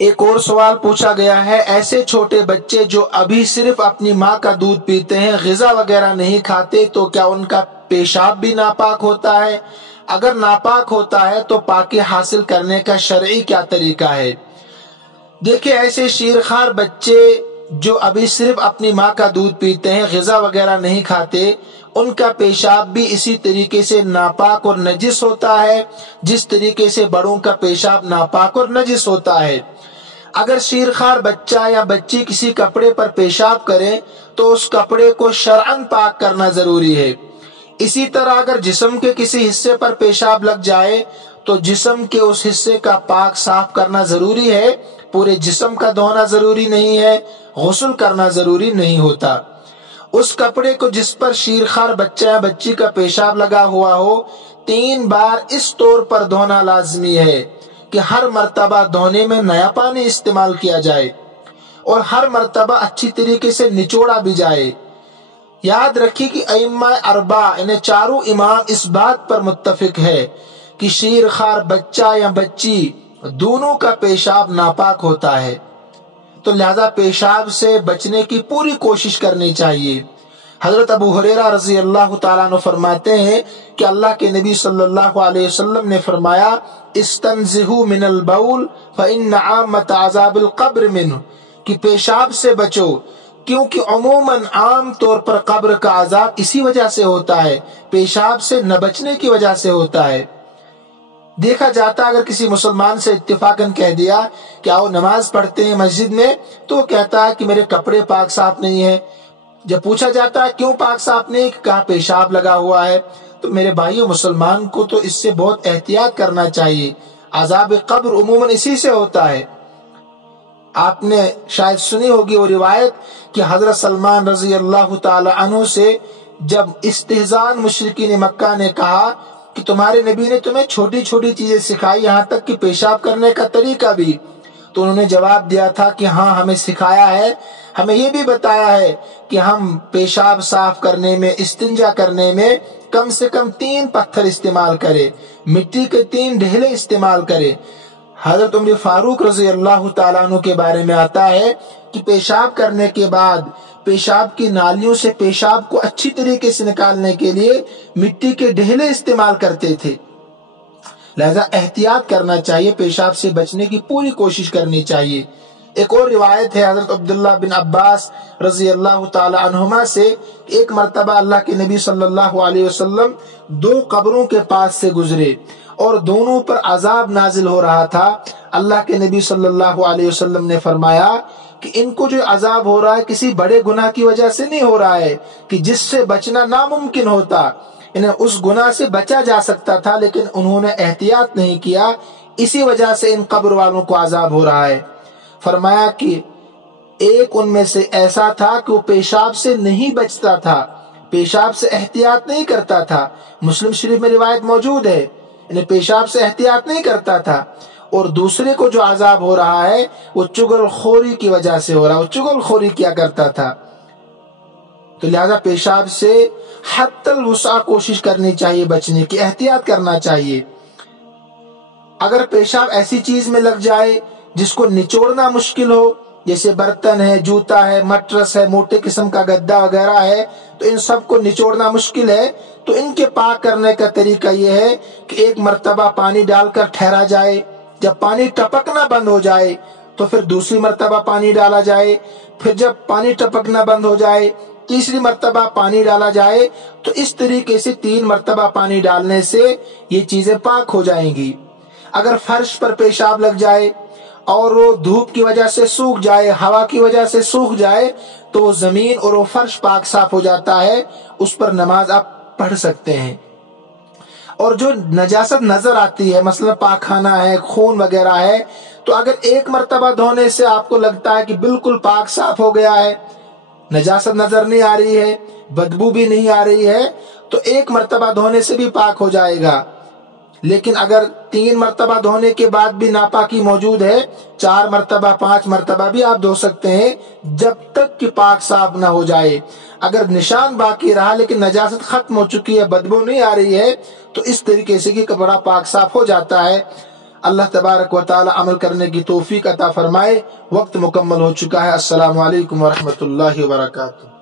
ایک اور سوال پوچھا گیا ہے، ایسے چھوٹے بچے جو ابھی صرف اپنی ماں کا دودھ پیتے ہیں، غذا وغیرہ نہیں کھاتے، تو کیا ان کا پیشاب بھی ناپاک ہوتا ہے؟ اگر ناپاک ہوتا ہے تو پاکی حاصل کرنے کا شرعی کیا طریقہ ہے؟ دیکھیں، ایسے شیرخوار بچے جو ابھی صرف اپنی ماں کا دودھ پیتے ہیں، غذا وغیرہ نہیں کھاتے، ان کا پیشاب بھی اسی طریقے سے ناپاک اور نجس ہوتا ہے جس طریقے سے بڑوں کا پیشاب ناپاک اور نجس ہوتا ہے۔ اگر شیرخوار بچہ یا بچی کسی کپڑے پر پیشاب کرے تو اس کپڑے کو شرعاً پاک کرنا ضروری ہے۔ اسی طرح اگر جسم کے کسی حصے پر پیشاب لگ جائے تو جسم کے اس حصے کا پاک صاف کرنا ضروری ہے، پورے جسم کا دھونا ضروری نہیں ہے، غسل کرنا ضروری نہیں ہوتا۔ اس کپڑے کو جس پر شیرخوار بچہ یا بچی کا پیشاب لگا ہوا ہو 3 بار اس طور پر دھونا لازمی ہے کہ ہر مرتبہ دھونے میں نیا پانی استعمال کیا جائے اور ہر مرتبہ اچھی طریقے سے نچوڑا بھی جائے۔ یاد رکھیے کہ ائمہ اربعہ انہیں چاروں امام اس بات پر متفق ہے کہ شیرخوار بچہ یا بچی دونوں کا پیشاب ناپاک ہوتا ہے، تو لہذا پیشاب سے بچنے کی پوری کوشش کرنی چاہیے۔ حضرت ابو ہریرہ رضی اللہ تعالیٰ عنہ فرماتے ہیں کہ اللہ کے نبی صلی اللہ علیہ وسلم نے فرمایا، استنزہوا من البول فإن عامۃ عذاب القبر منہ، کہ پیشاب سے بچو کیونکہ عموماً عام طور پر قبر کا عذاب اسی وجہ سے ہوتا ہے، پیشاب سے نہ بچنے کی وجہ سے ہوتا ہے۔ دیکھا جاتا اگر کسی مسلمان سے اتفاقاً کہہ دیا کہ آؤ نماز پڑھتے ہیں مسجد میں، تو وہ کہتا ہے کہ میرے کپڑے پاک صاف نہیں ہیں۔ جب پوچھا جاتا ہے کیوں پاک صاف نہیں، کہ کہاں پیشاب لگا ہوا ہے، تو میرے بھائیو مسلمان کو تو اس سے بہت احتیاط کرنا چاہیے۔ عذاب قبر عموماً اسی سے ہوتا ہے۔ آپ نے شاید سنی ہوگی وہ روایت کہ حضرت سلمان رضی اللہ تعالی عنہ سے جب استہزان مشرکین مکہ نے کہا کہ تمہارے نبی نے تمہیں چھوٹی چھوٹی چیزیں سکھائی، یہاں تک کہ پیشاب کرنے کا طریقہ بھی، تو انہوں نے جواب دیا تھا کہ ہاں ہمیں سکھایا ہے، ہمیں یہ بھی بتایا ہے کہ ہم پیشاب صاف کرنے میں، استنجا کرنے میں کم سے کم 3 پتھر استعمال کرے، مٹی کے 3 ڈھیلے استعمال کرے۔ حضرت عمر فاروق رضی اللہ تعالیٰ عنہ کے بارے میں آتا ہے کہ پیشاب کرنے کے بعد پیشاب کی نالیوں سے پیشاب کو اچھی طریقے سے نکالنے کے لیے مٹی کے ڈھیلے استعمال کرتے تھے۔ لہذا احتیاط کرنا چاہیے، پیشاب سے بچنے کی پوری کوشش کرنی چاہیے۔ ایک اور روایت ہے حضرت عبداللہ بن عباس رضی اللہ تعالی عنہما سے، ایک مرتبہ اللہ کے نبی صلی اللہ علیہ وسلم 2 قبروں کے پاس سے گزرے اور دونوں پر عذاب نازل ہو رہا تھا۔ اللہ کے نبی صلی اللہ علیہ وسلم نے فرمایا کہ ان کو جو عذاب ہو رہا ہے کسی بڑے گناہ کی وجہ سے نہیں ہو رہا ہے کہ جس سے بچنا ناممکن ہوتا، انہیں اس گناہ سے بچا جا سکتا تھا لیکن انہوں نے احتیاط نہیں کیا، اسی وجہ سے ان قبر والوں کو عذاب ہو رہا ہے۔ فرمایا کہ ایک ان میں سے ایسا تھا کہ وہ پیشاب سے نہیں بچتا تھا، پیشاب سے احتیاط نہیں کرتا تھا، مسلم شریف میں روایت موجود ہے، انہیں پیشاب سے احتیاط نہیں کرتا تھا، اور دوسرے کو جو عذاب ہو رہا ہے وہ چغل خوری کی وجہ سے ہو رہا ہے، وہ چغل خوری کیا کرتا تھا۔ تو لہذا پیشاب سے حتی الوسع کوشش کرنی چاہیے بچنے کی، احتیاط کرنا چاہیے۔ اگر پیشاب ایسی چیز میں لگ جائے جس کو نچوڑنا مشکل ہو، جیسے برتن ہے، جوتا ہے، مٹرس ہے، موٹے قسم کا گدا وغیرہ ہے، تو ان سب کو نچوڑنا مشکل ہے، تو ان کے پاک کرنے کا طریقہ یہ ہے کہ ایک مرتبہ پانی ڈال کر ٹھہرا جائے، جب پانی ٹپکنا بند ہو جائے تو پھر دوسری مرتبہ پانی ڈالا جائے، پھر جب پانی ٹپکنا بند ہو جائے تیسری مرتبہ پانی ڈالا جائے، تو اس طریقے سے 3 مرتبہ پانی ڈالنے سے یہ چیزیں پاک ہو جائیں گی۔ اگر فرش پر پیشاب لگ جائے اور وہ دھوپ کی وجہ سے سوکھ جائے، ہوا کی وجہ سے سوکھ جائے، تو وہ زمین اور وہ فرش پاک صاف ہو جاتا ہے، اس پر نماز آپ پڑھ سکتے ہیں۔ اور جو نجاست نظر آتی ہے، مثلا پاخانہ ہے، خون وغیرہ ہے، تو اگر ایک مرتبہ دھونے سے آپ کو لگتا ہے کہ بالکل پاک صاف ہو گیا ہے، نجاست نظر نہیں آ رہی ہے، بدبو بھی نہیں آ رہی ہے، تو ایک مرتبہ دھونے سے بھی پاک ہو جائے گا۔ لیکن اگر 3 مرتبہ دھونے کے بعد بھی ناپاکی موجود ہے، 4 مرتبہ 5 مرتبہ بھی آپ دھو سکتے ہیں، جب تک کہ پاک صاف نہ ہو جائے۔ اگر نشان باقی رہا لیکن نجاست ختم ہو چکی ہے، بدبو نہیں آ رہی ہے، تو اس طریقے سے کہ کپڑا پاک صاف ہو جاتا ہے۔ اللہ تبارک و تعالی عمل کرنے کی توفیق عطا فرمائے۔ وقت مکمل ہو چکا ہے۔ السلام علیکم ورحمۃ اللہ وبرکاتہ۔